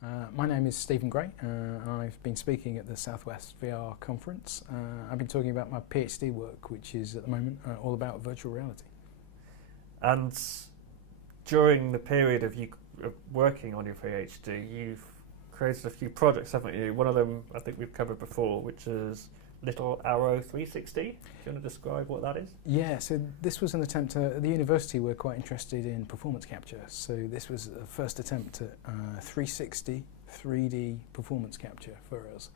My name is Stephen Gray. I've been speaking at the SouthWest VR conference. I've been talking about my PhD work, which is at the moment all about virtual reality. And during the period of you working on your PhD, you've created a few projects, haven't you? One of them I think we've covered before, which is Little Arrow 360. Do you want to describe what that is? Yeah, so this was an attempt at the university. We're quite interested in performance capture. So this was a first attempt at 360 3D performance capture for us.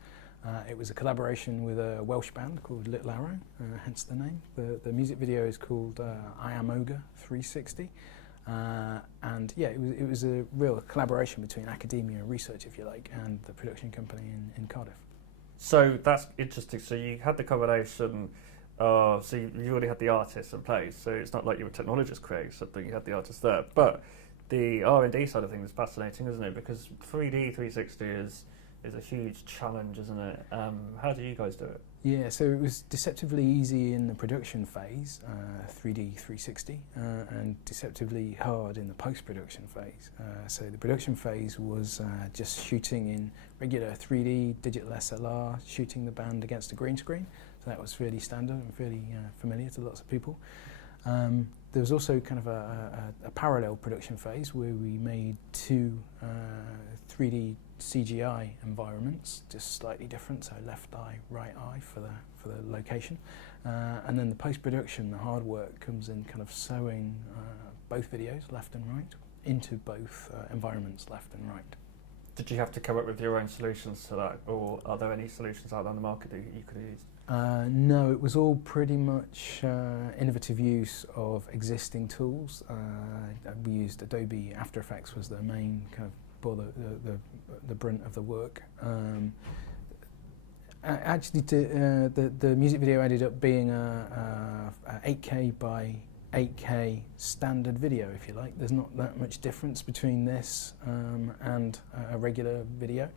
It was a collaboration with a Welsh band called Little Arrow, hence the name. The music video is called I Am Ogre 360. And yeah, it was a real collaboration between academia and research, if you like, and the production company in Cardiff. So that's interesting. So you had the combination, so you already had the artists in place, so it's not like you were technologists creating something, you had the artists there. But the R&D side of things is fascinating, isn't it? Because 3D 360 is a huge challenge, isn't it? How do you guys do it? Yeah, so it was deceptively easy in the production phase, 3D 360, and deceptively hard in the post-production phase. So the production phase was just shooting in regular 3D digital SLR, shooting the band against a green screen. So that was fairly standard and fairly familiar to lots of people. There was also kind of a parallel production phase where we made two 3D CGI environments, just slightly different, so left eye, right eye for the location. And then the post-production, the hard work, comes in kind of sewing both videos, left and right, into both environments, left and right. Did you have to come up with your own solutions to that, or are there any solutions out there on the market that you could use? No, it was all pretty much innovative use of existing tools. We used Adobe After Effects was the main kind of bore the brunt of the work. Actually, the music video ended up being a 8K by 8K standard video, if you like. There's not that much difference between this and a regular video.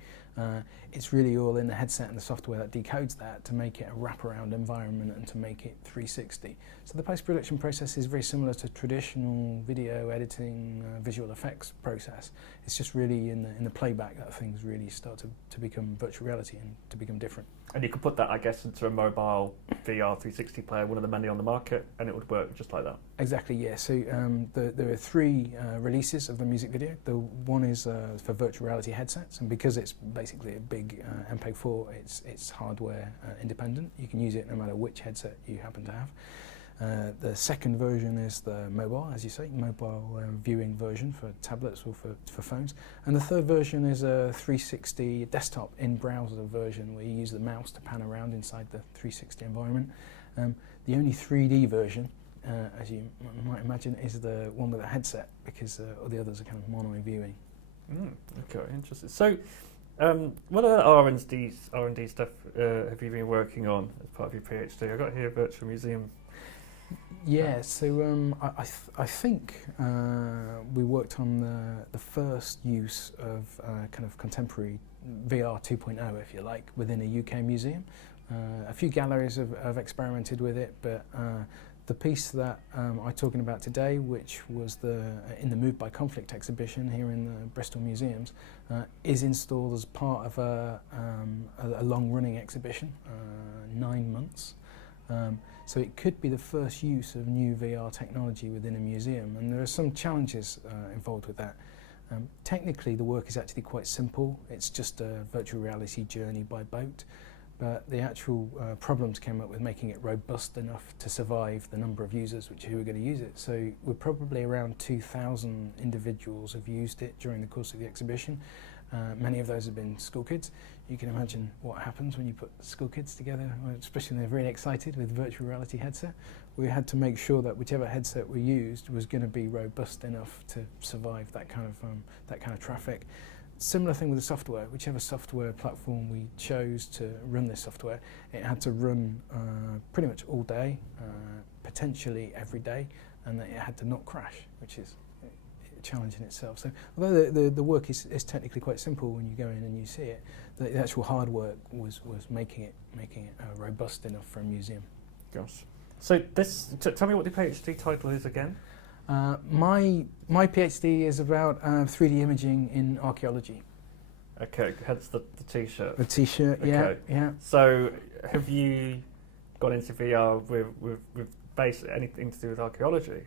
It's really all in the headset and the software that decodes that to make it a wraparound environment and to make it 360. So the post-production process is very similar to traditional video editing, visual effects process. It's just really in the playback that things really start to become virtual reality and to become different. And you could put that, I guess, into a mobile VR 360 player, one of the many on the market, and it would work just like that. Exactly, yeah. So there are three releases of the music video. The one is for virtual reality headsets, and because it's basically a big MPEG-4, it's hardware independent. You can use it no matter which headset you happen to have. The second version is the mobile, as you say, mobile viewing version for tablets or for phones. And the third version is a 360 desktop in-browser version where you use the mouse to pan around inside the 360 environment. The only 3D version, as you might imagine, is the one with a headset, because all the others are kind of mono viewing. Okay, interesting. So, what other R&D stuff have you been working on as part of your PhD? I got here virtual museum. Yeah, so I think we worked on the first use of kind of contemporary VR 2.0, if you like, within a UK museum. A few galleries have experimented with it, but the piece that I'm talking about today, which was in the Moved by Conflict exhibition here in the Bristol Museums, is installed as part of a long-running exhibition, 9 months. So it could be the first use of new VR technology within a museum, and there are some challenges involved with that. Technically, the work is actually quite simple. It's just a virtual reality journey by boat, but the actual problems came up with making it robust enough to survive the number of users who are going to use it. So we're probably around 2,000 individuals have used it during the course of the exhibition. Many of those have been school kids. You can imagine what happens when you put school kids together, especially when they're very excited with virtual reality headset. We had to make sure that whichever headset we used was going to be robust enough to survive that kind of traffic. Similar thing with the software. Whichever software platform we chose to run this software, it had to run pretty much all day, potentially every day, and it had to not crash, which is challenge in itself. So although the work is technically quite simple when you go in and you see it, the actual hard work was making it robust enough for a museum. Gosh. So tell me what the PhD title is again. My PhD is about 3D imaging in archaeology. Okay, hence the T-shirt. The T-shirt, Okay. yeah. So, have you got into VR with basically anything to do with archaeology?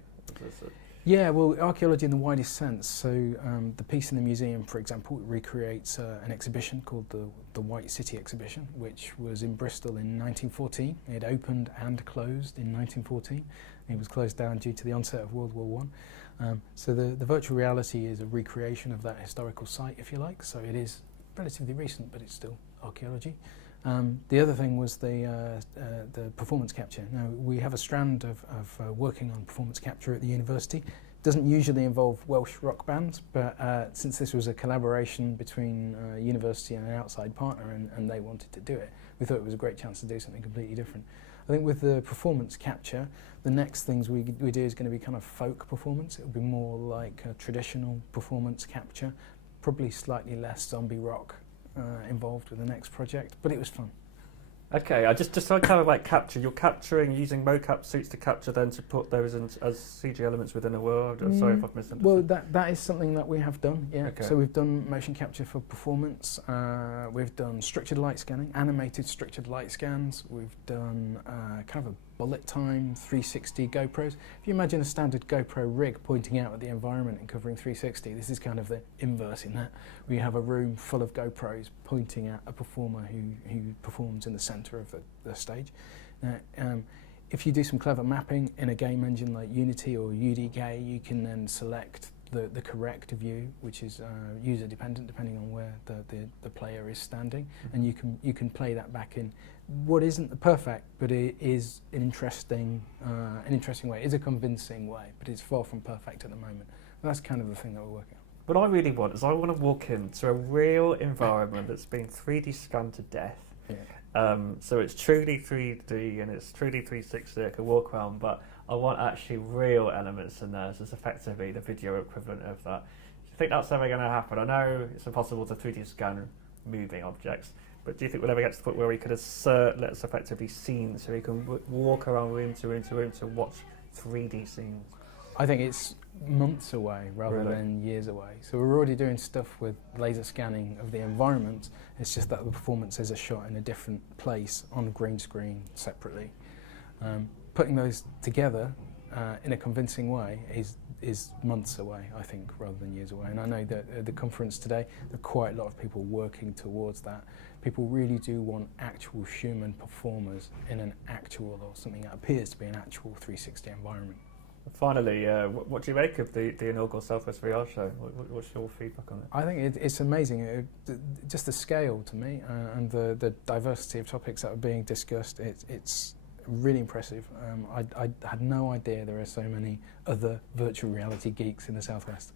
Yeah, well, archaeology in the widest sense. So the piece in the museum, for example, recreates an exhibition called the White City Exhibition, which was in Bristol in 1914. It opened and closed in 1914. It was closed down due to the onset of World War One. So the virtual reality is a recreation of that historical site, if you like. So it is relatively recent, but it's still archaeology. The other thing was the performance capture. Now, we have a strand of working on performance capture at the university. It doesn't usually involve Welsh rock bands, but since this was a collaboration between a university and an outside partner, and they wanted to do it, we thought it was a great chance to do something completely different. I think with the performance capture, the next things we do is going to be kind of folk performance. It will be more like a traditional performance capture, probably slightly less zombie rock involved with the next project, but it was fun. Okay, I just to kind of like capture. You're capturing using mocap suits to capture, then to put those in as CG elements within a world. Sorry if I've misunderstood. Well, that is something that we have done. Yeah. Okay. So we've done motion capture for performance. We've done structured light scanning, animated structured light scans. We've done kind of a bullet time 360 GoPros. If you imagine a standard GoPro rig pointing out at the environment and covering 360, this is kind of the inverse in that. We have a room full of GoPros pointing at a performer who performs in the centre of the stage. If you do some clever mapping in a game engine like Unity or UDK, you can then select the correct view, which is user dependent depending on where the player is standing, and you can play that back in what isn't the perfect, but it is an interesting way. It's a convincing way, but it's far from perfect at the moment. That's kind of the thing that we're working on. What I really want is I want to walk into a real environment that's been 3D scanned to death. Yeah. So it's truly 3D and it's truly 360. I can walk around, but I want actually real elements in there. So it's effectively the video equivalent of that. Do you think that's ever going to happen? I know it's impossible to 3D scan moving objects, but do you think we'll ever get to the point where we could assert, let's effectively scenes, so we can walk around room to room to room to watch 3D scenes? I think it's months away rather than years away. So we're already doing stuff with laser scanning of the environment. It's just that the performances are shot in a different place on a green screen separately. Putting those together in a convincing way is months away, I think, rather than years away. And I know that at the conference today, there are quite a lot of people working towards that. People really do want actual human performers in an actual, or something that appears to be an actual 360 environment. Finally, what do you make of the inaugural SouthWest VR show? What's your feedback on it? I think it's amazing. Just the scale to me and the diversity of topics that are being discussed, it's really impressive. I had no idea there are so many other virtual reality geeks in the Southwest.